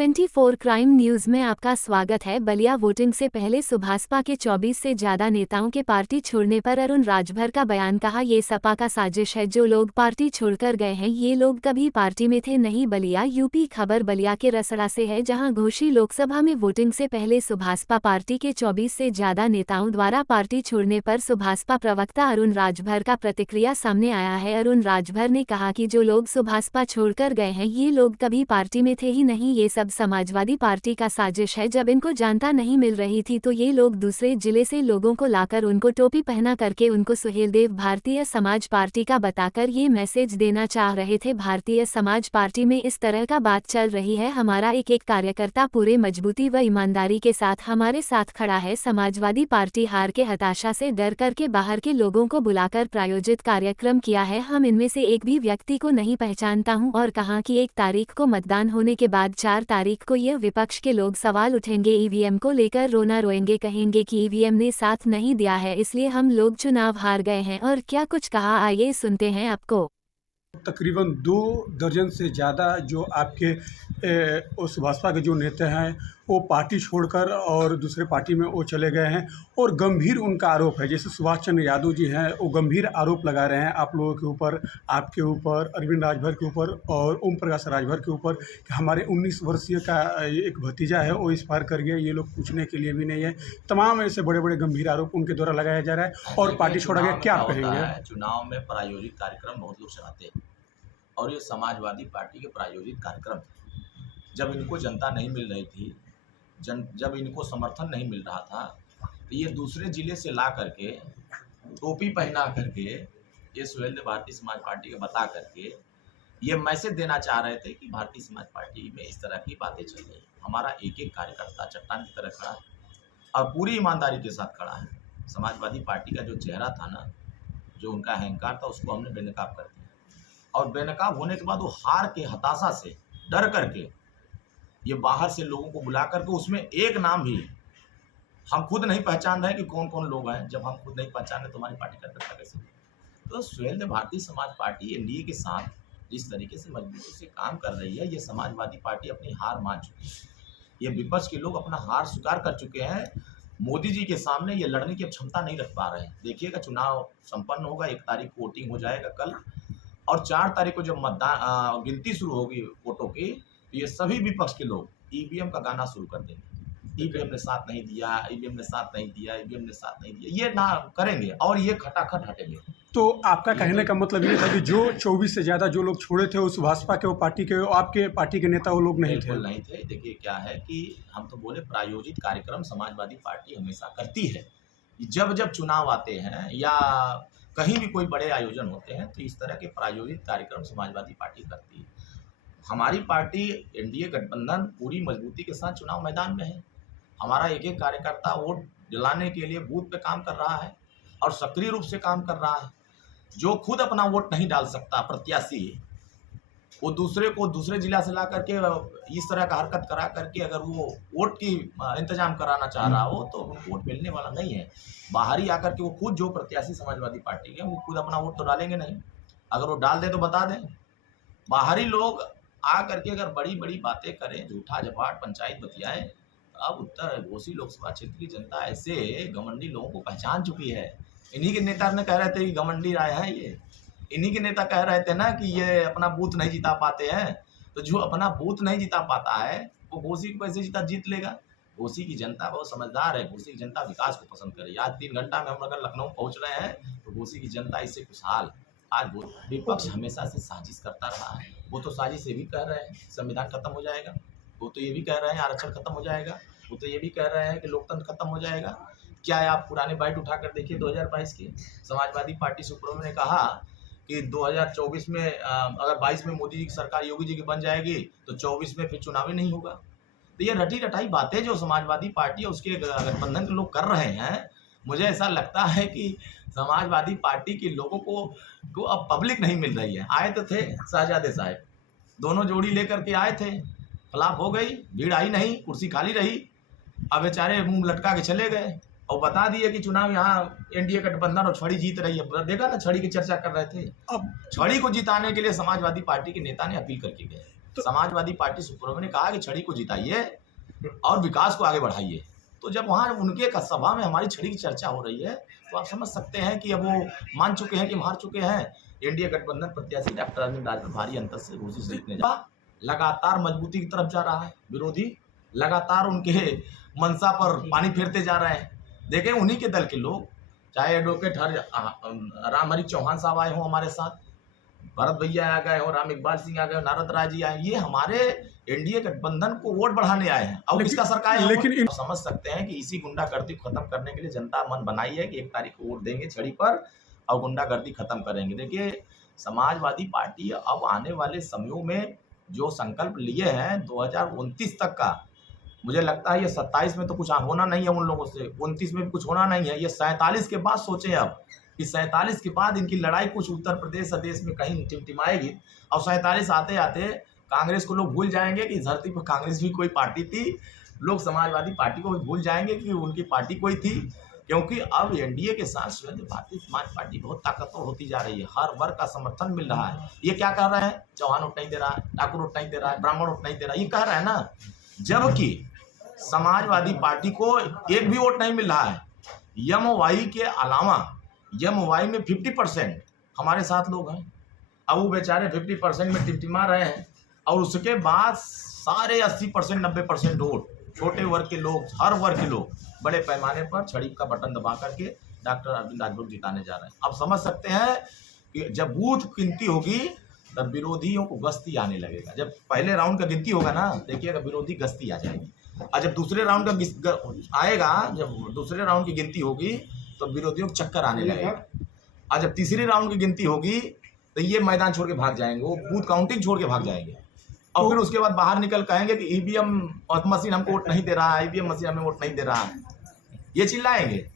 N24 crime news में आपका स्वागत है। बलिया वोटिंग से पहले सुभासपा के 24 से ज्यादा नेताओं के पार्टी छोड़ने पर अरुण राजभर का बयान। कहा, ये सपा का साजिश है। जो लोग पार्टी छोड़कर गए हैं ये लोग कभी पार्टी में थे नहीं। बलिया यूपी। खबर बलिया के रसड़ा से है, जहां घोसी लोकसभा में वोटिंग से पहले सुभासपा पार्टी के 24 से ज्यादा नेताओं द्वारा पार्टी छोड़ने पर सुभासपा प्रवक्ता अरुण राजभर का प्रतिक्रिया सामने आया है। अरुण राजभर ने कहा कि जो लोग सुभासपा छोड़कर गए हैं ये लोग कभी पार्टी में थे ही नहीं। ये सब समाजवादी पार्टी का साजिश है। जब इनको जनता नहीं मिल रही थी तो ये लोग दूसरे जिले से लोगों को लाकर उनको टोपी पहना करके उनको सुहेलदेव भारतीय समाज पार्टी का बताकर ये मैसेज देना चाह रहे थे। भारतीय समाज पार्टी में इस तरह का बात चल रही है। हमारा एक एक कार्यकर्ता पूरे मजबूती व ईमानदारी के साथ हमारे साथ खड़ा है। समाजवादी पार्टी हार के हताशा से डर करके बाहर के लोगों को बुलाकर प्रायोजित कार्यक्रम किया है। हम इनमें से एक भी व्यक्ति को नहीं पहचानता हूं। और कहा कि 1 तारीख को मतदान होने के बाद 4 तारीख को यह विपक्ष के लोग सवाल उठेंगे, ईवीएम को लेकर रोना रोएंगे, कहेंगे कि ईवीएम ने साथ नहीं दिया है इसलिए हम लोग चुनाव हार गए हैं। और क्या कुछ कहा, आइए सुनते हैं आपको। तकरीबन 2 दर्जन से ज़्यादा जो आपके उस भाजपा के जो नेता हैं वो पार्टी छोड़कर और दूसरे पार्टी में वो चले गए हैं। और गंभीर उनका आरोप है, जैसे सुभाष चंद्र यादव जी हैं वो गंभीर आरोप लगा रहे हैं आप लोगों के ऊपर, आपके ऊपर, अरविंद राजभर के ऊपर और ओम प्रकाश राजभर के ऊपर कि हमारे 19 वर्षीय का एक भतीजा है वो इस पार कर गया, ये लोग पूछने के लिए भी नहीं है। तमाम ऐसे बड़े बड़े गंभीर आरोप उनके द्वारा लगाया जा रहा है और पार्टी छोड़ा गया। क्या आप कहेंगे? चुनाव में प्रायोजित कार्यक्रम बहुत लोग चलाते हैं और ये समाजवादी पार्टी के प्रायोजित कार्यक्रम थे। जब इनको जनता नहीं मिल रही थी, जब इनको समर्थन नहीं मिल रहा था तो ये दूसरे जिले से ला करके टोपी पहना करके ये सुहेलदेव भारतीय समाज पार्टी का बता करके ये मैसेज देना चाह रहे थे कि भारतीय समाज पार्टी में इस तरह की बातें चल रही। हमारा एक एक कार्यकर्ता चट्टान की तरह खड़ा है और पूरी ईमानदारी के साथ खड़ा है। समाजवादी पार्टी का जो चेहरा था ना, जो उनका अहंकार था, उसको हमने बेनकाब कर दिया। और बेनकाब होने के बाद वो हार के हताशा से डर करके ये बाहर से लोगों को बुला करके, उसमें एक नाम भी हम खुद नहीं पहचान रहे कि कौन कौन लोग हैं। जब हम खुद नहीं पहचान रहे तो हमारी पार्टी कार्यकर्ता कैसे? तो सुहेलदेव भारतीय समाज पार्टी एनडीए के साथ जिस तरीके से मजबूती से काम कर रही है, ये समाजवादी पार्टी अपनी हार मान चुकी है। ये विपक्ष के लोग अपना हार स्वीकार कर चुके हैं। मोदी जी के सामने ये लड़ने की अब क्षमता नहीं रख पा रहे हैं। देखिएगा, चुनाव संपन्न होगा, 1 तारीख को वोटिंग हो जाएगा कल, और 4 तारीख को जब मतदान गिनती शुरू होगी वोटों की, तो ये सभी विपक्ष के लोग ईवीएम का गाना शुरू कर देंगे। ईवीएम ने साथ नहीं दिया, ईवीएम ने साथ नहीं दिया, ईवीएम ने साथ नहीं दिया, ये ना करेंगे और ये खटाखट हटेंगे। तो आपका कहने का मतलब ये था कि जो 24 से ज़्यादा जो लोग छोड़े थे उस भाजपा के, वो पार्टी के, आपके पार्टी के नेता वो लोग नहीं थे? बिल्कुल नहीं थे। देखिए क्या है कि हम तो बोले प्रायोजित कार्यक्रम समाजवादी पार्टी हमेशा करती है। जब जब चुनाव आते हैं या कहीं भी कोई बड़े आयोजन होते हैं तो इस तरह के प्रायोजित कार्यक्रम समाजवादी पार्टी करती है। हमारी पार्टी एनडीए गठबंधन पूरी मजबूती के साथ चुनाव मैदान में है। हमारा एक एक कार्यकर्ता वोट दिलाने के लिए बूथ पे काम कर रहा है और सक्रिय रूप से काम कर रहा है। जो खुद अपना वोट नहीं डाल सकता प्रत्याशी, वो दूसरे को दूसरे जिला से ला करके इस तरह का हरकत करा करके अगर वो वोट की इंतजाम कराना चाह रहा हो तो उनको वोट मिलने वाला नहीं है। बाहर ही आकर के वो खुद, जो प्रत्याशी समाजवादी पार्टी के, वो खुद अपना वोट तो डालेंगे नहीं। अगर वो डाल दें तो बता दें। बाहरी लोग आ करके अगर बड़ी बड़ी बातें करें, झूठा झपाट पंचायत बतियाएं, अब उत्तर घोसी लोकसभा क्षेत्र की जनता ऐसे घमंडी लोगों को पहचान चुकी है। इन्हीं के नेता ने कह रहे थे कि घमंडी राय है ये, इन्हीं के नेता कह रहे थे ना कि ये अपना बूथ नहीं जिता पाते हैं। तो जो अपना बूथ नहीं जिता पाता है वो घोसी को कैसे जीत लेगा? घोसी की जनता बहुत समझदार है। घोसी की जनता विकास को पसंद करे। आज 3 घंटा में हम अगर लखनऊ पहुंच रहे हैं तो घोसी की जनता इससे खुशहाल। आज वो विपक्ष हमेशा से साजिश करता रहा है। वो तो साजिश ये भी कह रहे हैं संविधान खत्म हो जाएगा, वो तो ये भी कह रहे हैं आरक्षण खत्म हो जाएगा, वो तो ये भी कह रहे हैं कि लोकतंत्र खत्म हो जाएगा। क्या है, आप पुराने बाइट उठाकर देखिए 2022 की। समाजवादी पार्टी सुप्रीमो ने कहा कि 2024 में अगर 22 में मोदी जी की सरकार, योगी जी की बन जाएगी तो 24 में फिर चुनाव ही नहीं होगा। तो ये रटी रटाई बातें जो समाजवादी पार्टी और उसके गठबंधन के लोग कर रहे हैं, मुझे ऐसा लगता है कि समाजवादी पार्टी के लोगों को अब पब्लिक नहीं मिल रही है। आए तो थे शहजादे साहब, दोनों जोड़ी लेकर के आए थे, फ्लॉप हो गई, भीड़ आई नहीं, कुर्सी खाली रही। अब बेचारे मुंह लटका के चले गए और बता दिए कि चुनाव यहाँ एनडीए गठबंधन और छड़ी जीत रही है। देखा ना, छड़ी की चर्चा कर रहे थे। अब छड़ी को जिताने के लिए समाजवादी पार्टी के नेता ने अपील करके गए। समाजवादी पार्टी सुप्रीमो ने कहा कि छड़ी को जिताइए और विकास को आगे बढ़ाइए। तो जब वहाँ उनके सभा में हमारी छड़ी की चर्चा हो रही है तो आप समझ सकते हैं कि अब वो मान चुके हैं कि हार चुके हैं। एनडीए गठबंधन प्रत्याशी डॉक्टर अरविंद राजभर भारी अंतर से घोषित जीतने जा लगातार मजबूती की तरफ जा रहा है। विरोधी लगातार उनके मंशा पर पानी फेरते जा रहे हैं। देखें उन्हीं के दल के लोग, चाहे एडवोकेट रामहरि चौहान साहब आए हों हमारे साथ, भरत भैया आ गए हो, राम इकबाल सिंह आ गए, नारद राज जी आए, ये हमारे एनडीए गठबंधन को वोट बढ़ाने आए हैं। अब इसका सरकार लेकिन समझ सकते हैं कि इसी गुंडागर्दी को खत्म करने के लिए जनता मन बनाई है कि 1 तारीख को वोट देंगे छड़ी पर और गुंडागर्दी खत्म करेंगे। देखिए समाजवादी पार्टी अब आने वाले समयों में जो संकल्प लिए हैं 2029 तक का, मुझे लगता है ये 27 में तो कुछ होना नहीं है उन लोगों से, 29 में भी कुछ होना नहीं है। ये 47 के बाद सोचें अब कि 47 के बाद इनकी लड़ाई कुछ उत्तर प्रदेश देश में कहीं टिमटिमाएगी और 47 आते आते कांग्रेस को लोग भूल जाएंगे कि इस धरती पर कांग्रेस भी कोई पार्टी थी। लोग समाजवादी पार्टी को भी भूल जाएंगे कि उनकी पार्टी कोई थी, क्योंकि अब एनडीए के साथ भारतीय समाज पार्टी बहुत ताकतवर होती जा रही है। हर वर्ग का समर्थन मिल रहा है। ये क्या कह रहे हैं, चौहान वोट नहीं दे रहा है, ठाकुर वोट नहीं दे रहा है, ब्राह्मण वोट नहीं दे रहा है, ये कह रहा है ना, जबकि समाजवादी पार्टी को एक भी वोट नहीं मिल रहा है। यमवाई के अलावा यमवाई में 50% हमारे साथ लोग हैं। अब वो बेचारे 50% में टिमटिमा रहे हैं और उसके बाद सारे 80% 90% वोट छोटे वर्ग के लोग, हर वर्ग के लोग बड़े पैमाने पर छड़ी का बटन दबा करके डॉक्टर अरविंद राजभर जिताने जा रहे हैं। अब समझ सकते हैं कि जब बूथ गिनती होगी तब विरोधियों को गश्ती आने लगेगा। जब पहले राउंड का गिनती होगा ना, देखिएगा विरोधी गश्ती आ जाएगी। और जब दूसरे राउंड का आएगा, जब दूसरे राउंड की गिनती होगी तो विरोधियों को चक्कर आने लगेगा। और जब तीसरी राउंड की गिनती होगी तो ये मैदान छोड़ के भाग जाएंगे, वो बूथ काउंटिंग छोड़ के भाग जाएंगे और फिर उसके बाद बाहर निकल कहेंगे कि ईवीएम मशीन हमको वोट नहीं दे रहा है, ईवीएम मशीन हमें वोट नहीं दे रहा है, ये चिल्लाएंगे।